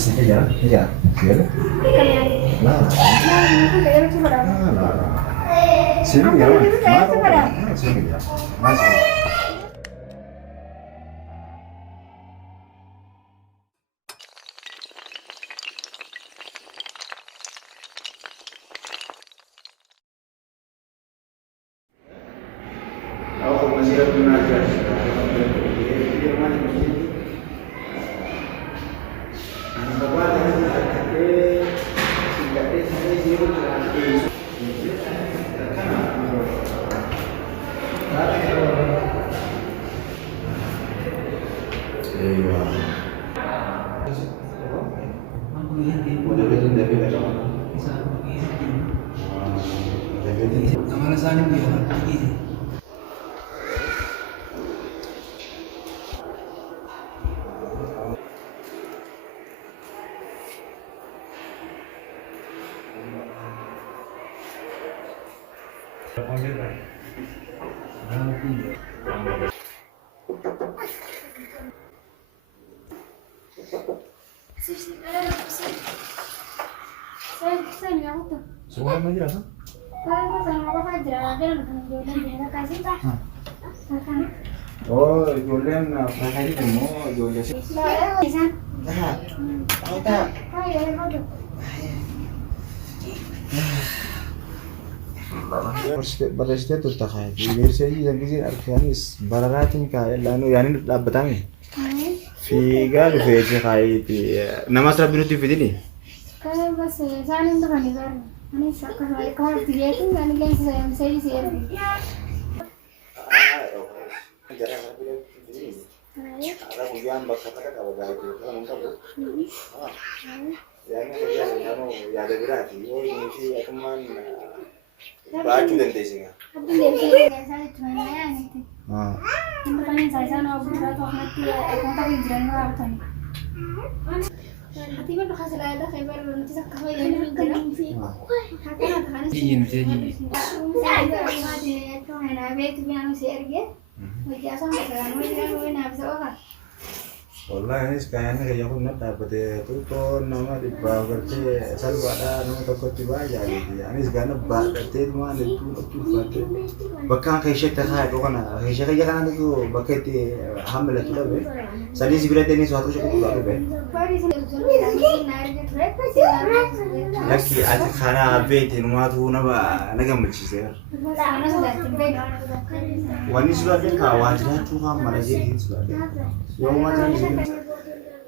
Asik aja, iya, siapa? Nah, nah. Sini ya, sini ya, masuk. Aku masih ada belajar. हमारा सानी भी है ठीक है Semua aja kan? Oh, Julian, pernah ketemu Julian sih. Barreessitee turte kaa yuunivarsiitii Zangizii Arkaanis bararaatiin kaa'e laanuu yaaniin dhaabbatame fiigaa dhufeeti kaa'eeti namas rabbi nutti fidini. Kan bas isaan hin dhufanii garuu anis akkasuma akka haftigeetiin kan leensa seeyii si erge. Ada hujan bakal kata kalau gak itu kan mungkin tuh. Yang ya ada berarti. Oh ini sih teman baju dan tesnya. Tapi dari saya cuma ya gitu. Untuk kan saya nak buat mati kontak hijrah nggak apa nih. Hati kan kasih ada kabar nanti sekarang ini hijrah. Hati ada kan sih. Saya ada itu mana begitu yang si erge. Wajah sama dengan wajah nafsu orang. Wallahi ini sekalian kayak aku nak dapat itu tuh nama di bawah kerja selalu ada nama toko tiba aja gitu ya. Ini sekarang bak kerja itu mana itu berarti. Bahkan kayak saya terkait itu kan, kayak saya kerja kan itu bahkan itu hamil itu lah be. Jadi sih berarti ini suatu cukup bagus be. Lagi ada karena be itu nama tuh nama nagam macam Wani sudah ada kawan sudah tuh kan mana jadi sudah ada. Yang macam ini.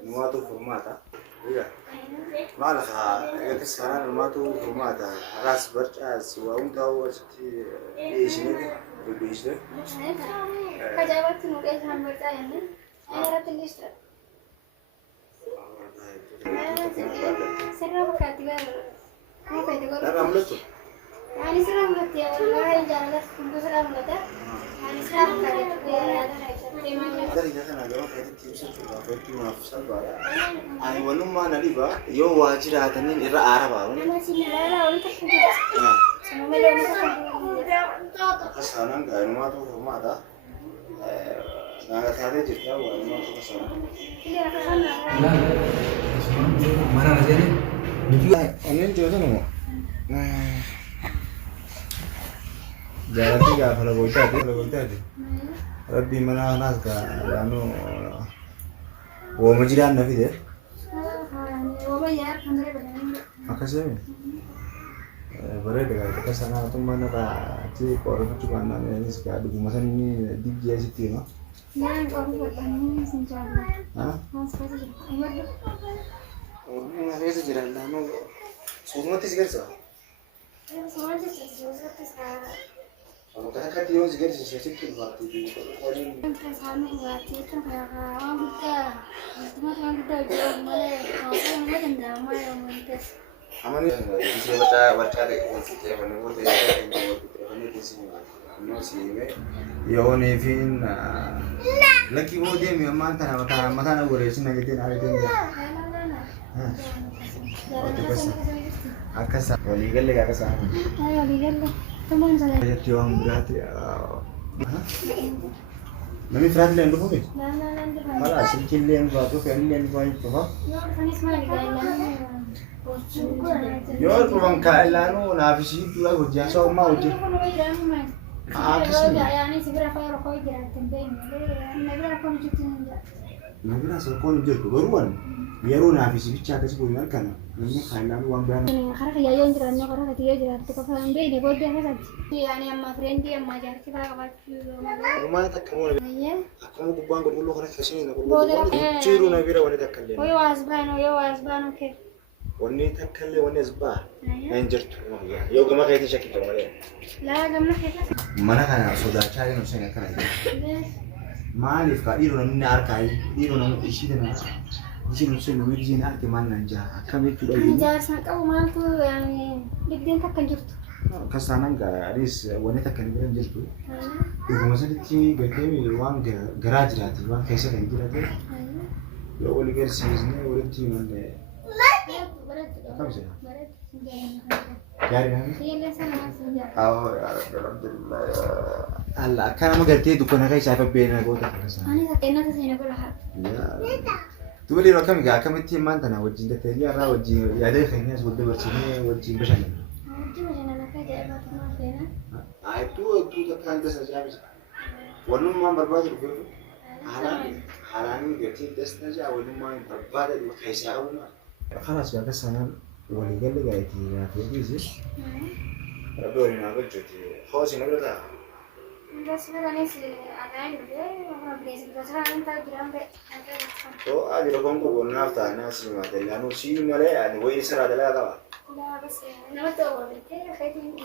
Numatu formata, iya. Malah ya sekarang numatu formata, ras bercas, uang tahu seperti di sini di sini. Kajabat tuh nggak sama bercaya nih, ada tulis. Serah pakai tiga, apa itu kalau? Apa ambil tuh? Ani serah mati ya, orang jalan untuk serah mati. Ani serah pakai tiga. Dari kan ada orang kayak tim sudah berarti nafsu bara. Ayo wanum mana di ba? Yo wajib ada nih ira arah ba? Masih nara orang tak punya. Sama melon tak. Kesana nggak numatu formata. Nggak ada cerita wah numatu kesana. Iya kesana. mana aja nih Ini juga nunggu. Jalan tiga kalau gue tadi. Rabbi mana nas ka anu wo majiran nafi deh. Wo bayar kamera benar. Makasih. Boleh deh kita sana tuh mana ka si orang itu cuma nanya ini sekali masan ini di dia situ no. Ya orang bertanya senjata. Hah? Mas kasih. Oh, nggak bisa jalan anu. Semua tis kerja. Semua sih. Kalau kan dia juga di sisi itu waktu itu. Kesana buat itu kayak kita. Cuma kita jual mulai. Kalau mulai kendama yang mentes. Aman ya nggak? Bisa baca deh. Masih mana buat ya? Ini di sini. Anu sih ini. Yo nih Vin. Lagi mau dia memang mata gue sih nagitin hari ini. Akasa. Legal le akasa. Ayo legal. Teman saya. Kayak juang berarti. Namni firaat illee hin dhufu miti. Laa dhufa. Mala silkii illee hin baatu kan illee hin dhufa. Yoo dhufanis maali gaa'ellaan. Yoo dhufan kaa'elaanuu naaf isii dura hojii haasa'u ammaa hojii. Yaani sibira fa'aa rakkoo jiraatan beeknu. Nabira rakkoo hojjetu hin jira. Nabira rakkoo hin jirtu garuu waan yeroo naaf isii bichaa akkasii kun harkana namni kaa'elaanuu waan biraan. Karaa kiyyaayoo hin jiraanne karaa katiyyoo jiraatu qofa hin beekne booddee akkasatti. Yaani amma fireendii amma jaarsi fa'aa qabaachuu. Maal takka moo akkuma gubbaan qulqulluu kana keessanii na qulqulluu. Jiru nabira wanni takka illee. Yoo waas baanu kee. Wanni takka illee wanni as ba'a. Hin jirtu. Yoo gama keetii shakkii qabu malee. Laa gamna keessa. Mana kana sodaachaa jiru seen akkana jedhu. Maaliif kaa dhiiroo namni harkaa dhiiroo namni ishii tana isheen sun namni isheen harki maal nan jaa akkam jechuudha. Jaarsa qabu maaltu dhibdeen takka hin jirtu. Kasaanaan gaaris wanni takka hin jiran jirtu. Dhuguma saditti gaddee waan garaa jiraate waan keessa kan jiraate yoo wal garsiisnee walitti himanne. Akkam jedha? Gaarii nama? Allah akka nama galtee dukkana keessaa fabbeena goota akkasa. Ani sakkeenna taseena godha haa. Tuba dhiiroo akkami gaa akkamitti himaan tana wajjin dattanii irraa wajjin yaada keenyas wal dabarsinee wajjin bashannana. Wajjin bashannana akka jedhamaa feena. Aaytuu takka hanga sajaabisa. Wannummaan barbaadu dhufeetu haalaan gatii dasna jaa wannummaan barbaada dhufa keessaa uuma. Kanas gaafa sanaan waliigalli gaa'eetii gaafee dhiisi. Rabbi waliin haa galchuuti. Hoosi na bira Oh, ada orang kau guna apa? Nasi macam anu si malah anu wei serah adalah apa?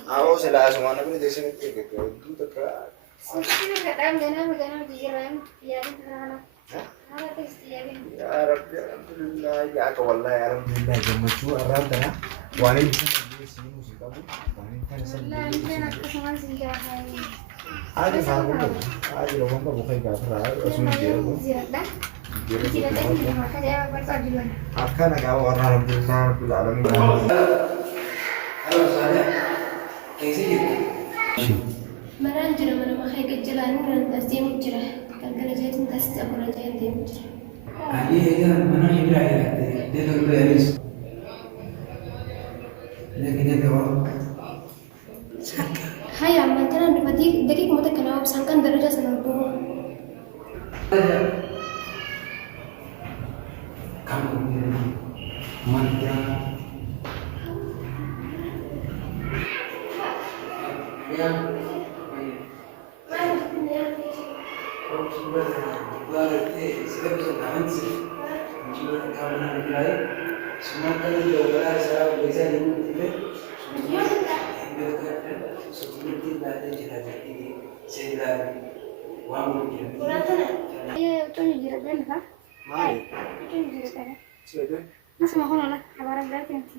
Aku selalu semua nak ni desa ni tu tak. Ya Rabbi, alhamdulillah. Ya aku wallahi alhamdulillah. Jemaah tu orang dah. Wani ni sini musik aku. Wani kan sendiri. Aja sahaja tu, aja orang tu bukan kafir, asal dia tu. Akan agak orang alhamdulillah, alhamdulillah. Halo saya, कैसे जी? Maran jira mana makai kejalan kan pasti mujra, kan kerja itu pasti aku raja yang dia mujra. ये mana Ibrahim dia tu Ibrahim. Lagi dia tu. Hai amma tana dubati daki kuma ta kana sankan daraja sanan ko Kamu mana? Ya. Berarti sudah bisa tahan sih. Cuma kamu nak Ibrahim. Semua kan dia orang saya bisa dimutilkan. Seperti ada jelasan ini, saya wangun je. Iya, itu jira dan kah? Mai, Itu jira kan. siapa? Mas mau lah, kabar berarti nanti.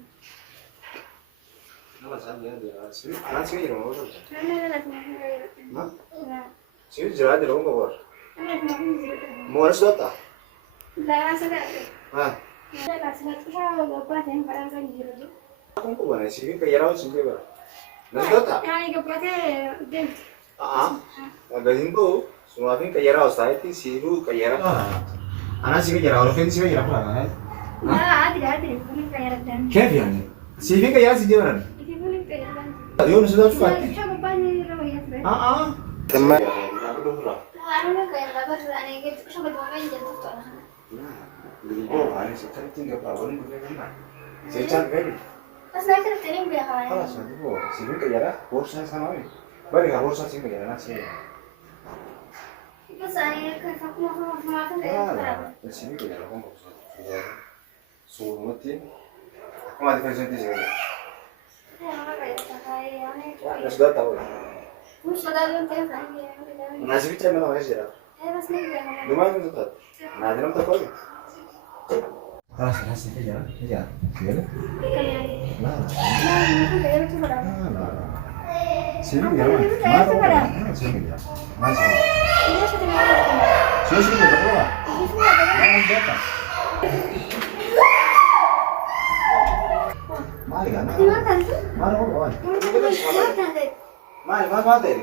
Nama saya dia. Anak saya ni orang tu. Nah, semua. Hah? Nah, Saya jelas dia orang kau. semua jira. Mau harus datang. Dah sudah. Hah? Dah sudah. Kita berapa yang barang kan jira tu. Aku kau mana sih? Kaya raus sih kau. Nanti datang. Ya, ini berapa dia? Magaling ko. Sumabing kaya raus tayo. Siru kaya raus. Anak sih kaya raus. Kaya sih kaya raus lah. Tidak. Bukan kayak dan. كيف يعني؟ سيفين كيا سيدي ورن. Itu boleh kayak dan. يوم sudah cepat. Coba banyak rawat ber. Teman. Aku tuh pula. Anu kayak kabar aneh gitu. Coba dua main jatuh tuh. Nah, lebih boh. Ani sekarang tinggal pawon bagaimana? Saya cakap. Pas naik ke training dia kawan. Kalau nanti boh, sini kaya ra, borsa sama ni. Balik ke borsa sini kaya nak sih. Pas saya ke aku mau makan kayak berapa? Di sini kaya ra kong borsa. Suruh mati. Aku mati kerja di sini. Ya, kayak aneh. Ya, sudah tahu. Sudah belum tahu lagi. Nasi bicara mana masih ada? Pas naik dia kawan. Lumayan tu tak. Nah, jangan tak kau. Nasi kaya, kaya. Kaya. Nah. Itu kayak itu berapa? Sini ya, mana? Sini ya. Masih. Ini sudah berapa? Sini berapa? Itu berapa? Berapa? Mari kan? Dimakan tuh. Mari kawan. Dimakan deh. Mari, mari.